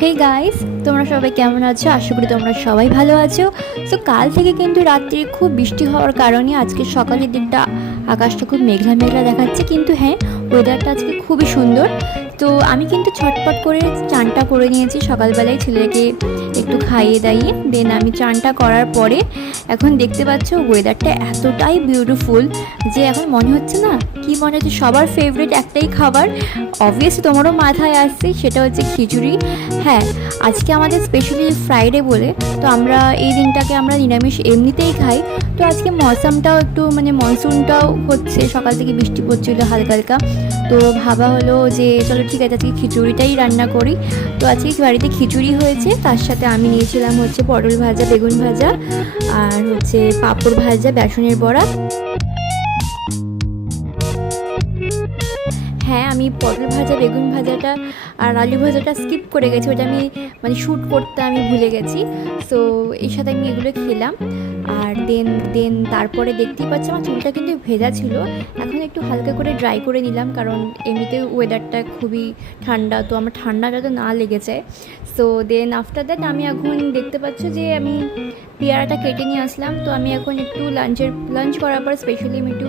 Hey guys, তোমরা সবাই কেমন আছো? আশা করি তোমরা সবাই ভালো আছো। তো কাল থেকে কিন্তু রাত্রে খুব বৃষ্টি হওয়ার কারণে আজকে সকালের দিকটা আকাশটা খুব মেঘলা মেঘলা দেখাচ্ছে, কিন্তু হ্যাঁ, ওয়েদারটা আজকে খুবই সুন্দর। তো আমি কিন্তু ছটপট করে চানটা করে নিয়েছি সকালবেলায়, ছেলেকে একটু খাইয়ে দাইয়ে দেন আমি চানটা করার পরে এখন দেখতে পাচ্ছ ওয়েদারটা এতটাই বিউটিফুল যে এখন মনে হচ্ছে না, কি মনে হচ্ছে সবার ফেভারিট একটাই খাবার, অবভিয়াসলি তোমারও মাথায় আসছে, সেটা হচ্ছে খিচুড়ি। হ্যাঁ, আজকে আমাদের স্পেশালি ফ্রাইডে বলে তো আমরা এই দিনটাকে আমরা নিরামিষ এমনিতেই খাই। তো আজকে মৌসামটাও একটু মানে মনসুনটাও হচ্ছে, সকাল থেকে বৃষ্টি পড়ছিলো হালকা হালকা। তো ভাবা হলো যে চলো ঠিক আছে, আজকে খিচুড়িটাই রান্না করি। তো আজকে বাড়িতে খিচুড়ি হয়েছে, তার সাথে আমি নিয়েছিলাম হচ্ছে পটল ভাজা, বেগুন ভাজা, আর হচ্ছে পাঁপড় ভাজা, বেসনের বড়া। হ্যাঁ, আমি পটল ভাজা, বেগুন ভাজাটা আর আলু ভাজাটা স্কিপ করে গেছি, ওটা আমি মানে শ্যুট করতে আমি ভুলে গেছি। সো এর সাথে আমি এগুলো খেলাম। আর দেন দেন তারপরে দেখতেই পাচ্ছি আমার চুলটা কিন্তু ভেজা ছিল, এখন একটু হালকা করে ড্রাই করে নিলাম, কারণ এমনিতে ওয়েদারটা খুবই ঠান্ডা, তো আমার ঠান্ডাটা তো না লেগে যায়। সো দেন আফটার দ্যাট আমি এখন দেখতে পাচ্ছ যে আমি পেয়ারাটা কেটে নিয়ে আসলাম। তো আমি এখন একটু লাঞ্চ করার পর স্পেশালি আমি একটু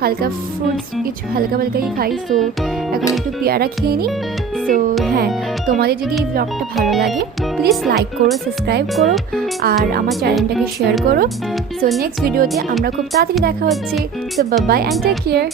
হালকা ফ্রুটস কিছু হালকা হালকাই খাই। সো এখন একটু পেয়ারা খেয়ে নিই। সো হ্যাঁ, তোমাদের যদি এই ব্লগটা ভালো লাগে প্লিজ লাইক করো, সাবস্ক্রাইব করো, আর আমার চ্যানেলটাকে শেয়ার করো। সো নেক্সট ভিডিওতে আমরা খুব তাড়াতাড়ি দেখা হচ্ছে। So bye bye and take care.